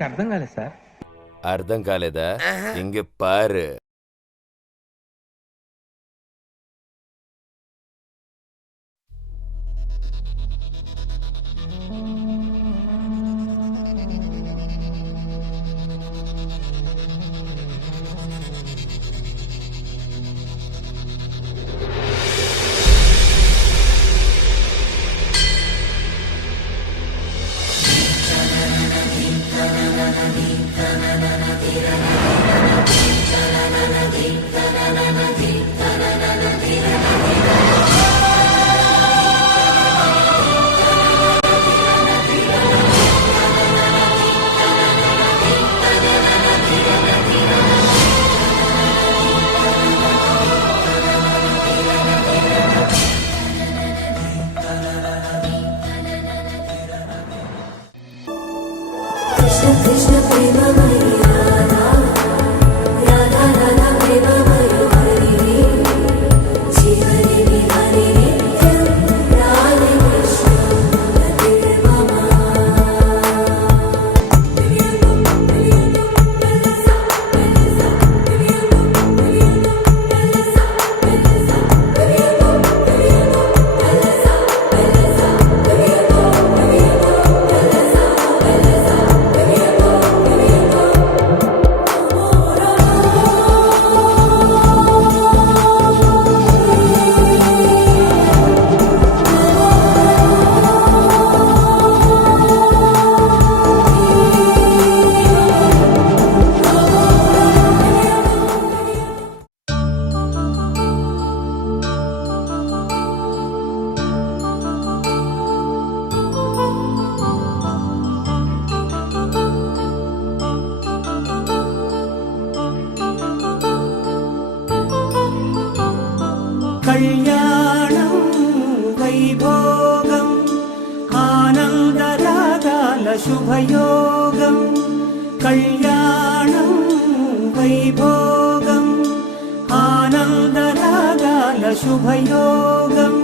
నాకు అర్థం కాలేదు సార్. అర్థం కాలేదా? ఇంక పారు. కళ్యాణం వైభోగం ఆనందరాగాల శుభయోగం. కళ్యాణం వైభోగం ఆనందరాగాల శుభయోగం.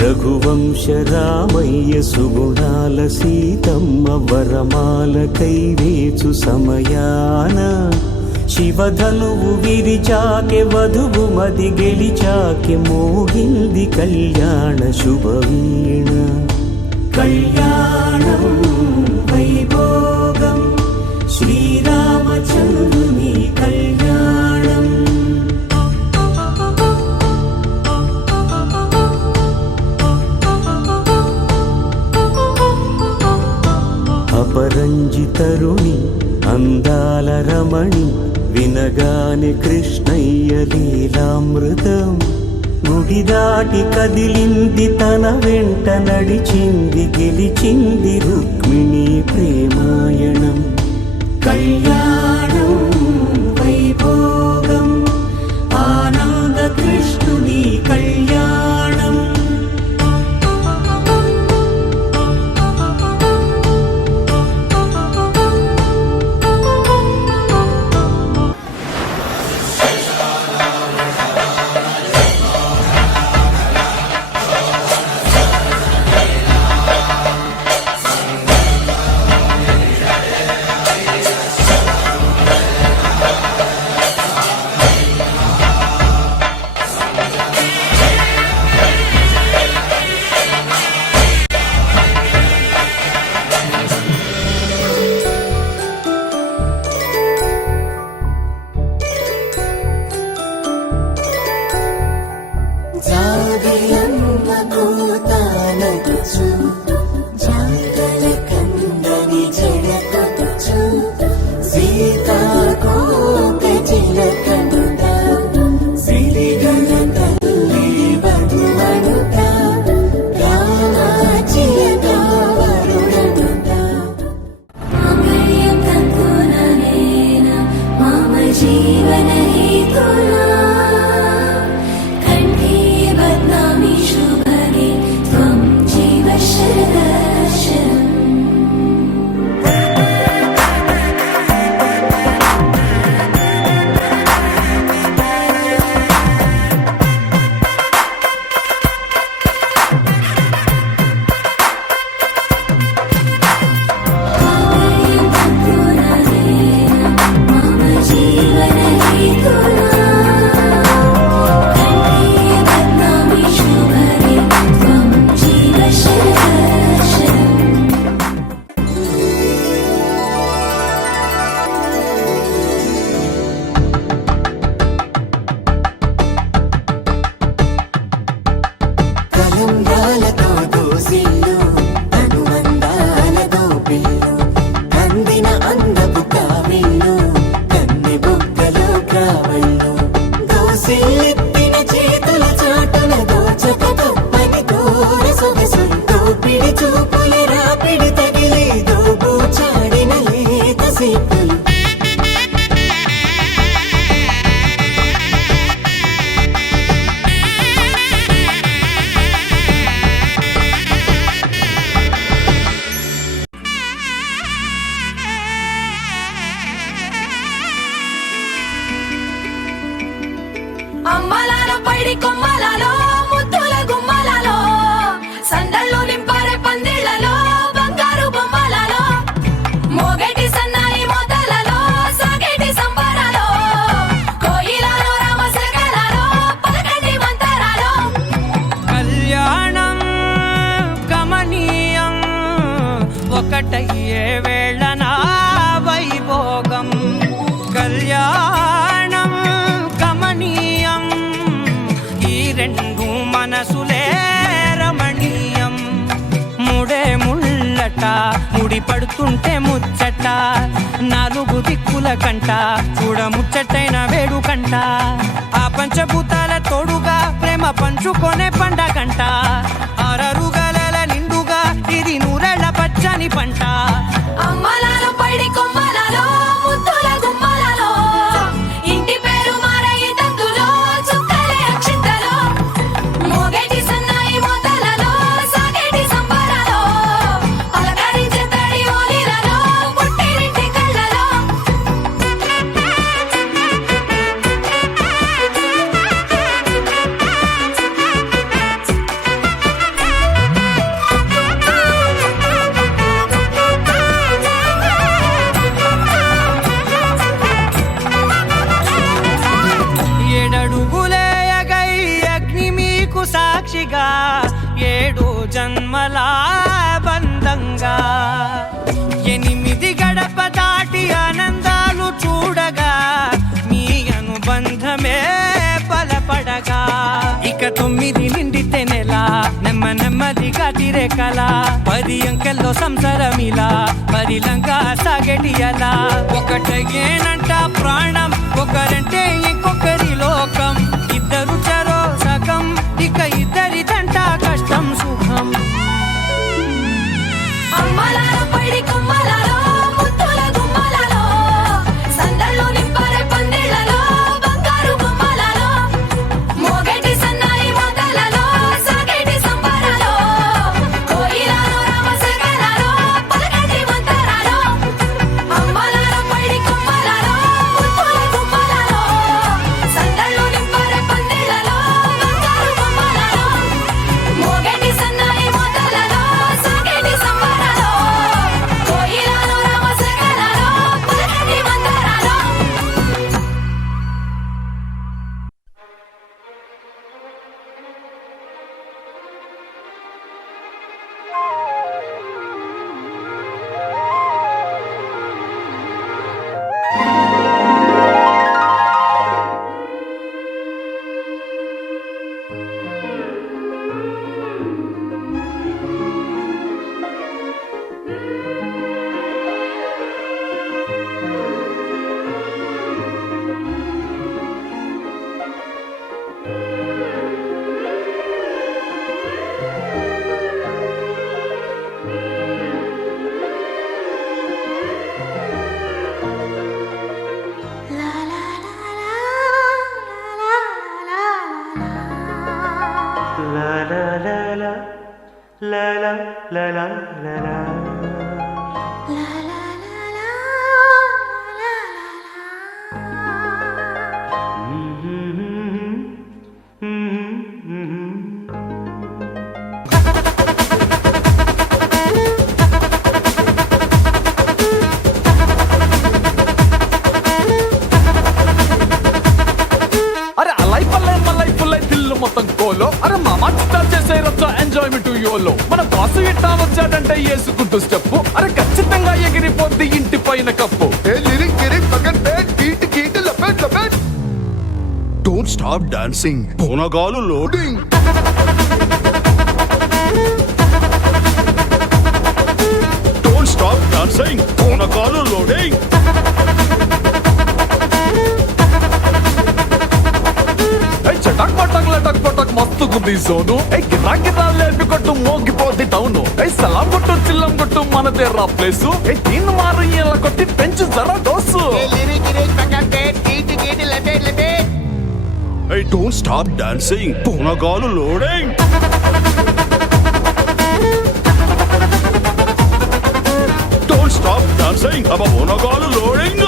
రఘువంశ రామయ్య సుగుణాల సీతమ్మ వరమాల కైవేచు సమయాన శివధనువు విరిచాకె వధువు మది గెలిచాకె మోగింది కళ్యాణ శుభవీణ. కళ్యాణం వైభోగం శ్రీరామచంద్రుని కళ్యాణం. అపరంజి తరుణి అందాల రమణి వినగాని కృష్ణయ్య లీలామృతం. గుడి దాటి కదిలింది తన వెంట నడిచింది గెలిచింది రుక్మిణి ప్రేమాయణం. కళ్యాణం వైభోగం ఆనంద కృష్ణుని కళ్యాణం. ఆనందాలతో దోసిల్లు అనుబంధాలతో పిల్లు అందిన అందపు కావిల్లు కన్నె బుగ్గలో గ్రావెల్లు దోసిల్లెత్తిన చేతుల చాటున దోచక తప్పని దూర సొగసులు దోపిడి చూపుల రాపిడి తగిలి దోబూచాడిన లేత సీపులు అమ్మలాల పైడి కొమ్మలలో ముద్దుల గుమ్మలలో సందళ్ళు నింపారే పందిళ్లలో బంగారు బొమ్మలలో మోగేటి సన్నాయి మోతలలో సాగేటి సంబరాలో కోయిలలో రామశకలలో పలకండి మంతరాలో కళ్యాణం గమనీయం ఒకటయ్యే వేళ నా వైభోగం కళ్యాణం గమనీయం ఈ రెండు మనసులే రమణీయం ముడే ముళ్ళట ముడి పడుతుంటే ముచ్చట నాలుగు దిక్కుల కంట చూడ ముచ్చటైన వేడుకంట ఆ పంచభూతాల తోడుగా ప్రేమ పంచుకొనే పండగంట ఆరరుగల నిండుగా ఇది నూరెళ్ళ పచ్చని పంట అమ్మలాల పైడి కొమ్మలలో ముద్దుల గుమ్మలలో ఇంటి పేరు మారయి తందులో చుక్కలే అక్షింతలో మోగేటి సన్నాయి మోతలలో సాగేటి సంబరాలో పలకరించే తడి ఓలిలలో పుట్టినింటి కళ్ళలో ఏడడుగులే ఎగై అగ్ని మీకు సాక్షిగా ఏడు జన్మల బంధంగా ఎనిమిది గడప దాటి ఆనందాలు చూడగా మీ అనుబంధమే బలపడగా ఇక 9 నిండితే నెల నెమ్మదిగా తిరే కల 10 అంకెల్లో సంసారమిలా పరిలంగా సాగటి అలా ఒకటేనంట ప్రాణం ఒకరంటే ఇంకొకరి లోకం ఇద్దరు చరో సగం ఇక ఇద్దరిదంట కష్టం సుఖం అమ్మలాల పైడి కొమ్మలలో ముద్దుల గుమ్మలలో సందళ్ళు నింపారే పందిళ్లలో బంగారు బొమ్మలలో మోగేటి సన్నాయి మోతలలో సాగేటి సంబరాలో కోయిలలో రామశకలలో పలకండి మంతరాలో అమ్మలాల పైడి కొమ్మలలో ముద్దుల గుమ్మలలో సందళ్ళు నింపారే పందిళ్లలో బంగారు బొమ్మలలో మోగేటి సన్నాయి మోతలలో సాగేటి సంబరాలో కోయిలలో రామశకలలో పలకండి మంతరాలో La la la la la la la la la la. అరే అలై పల్లై మల్లై పుల్లై తిల్లు మొత్తం కోలో అరే మామా స్టార్ట్ చేసే రచ్చ ఎంజాయ్మెంట్ యోలో మన బాసు ఇట్టా వచ్చాడంటే వేసుకుంటూ స్టెప్ అరే ఖచ్చితంగా ఎగిరిపోద్ది ఇంటి పైన కప్పు Don't stop dancing. Bonagalu loading. కొట్టకు మస్తుకుంది సోను ఏ గిరా గిరా లేపి కొట్టు మోగిపోద్ది టౌను ఏ సలాం కొట్టు చిల్లం కొట్టు మనదే రా ప్లేసు ఏ దీన్ని మారు ఇలా కొట్టి పెంచు జరా dose Hey, don't stop dancing. Punagalu loading. Don't stop dancing. Abba Punagalu loading.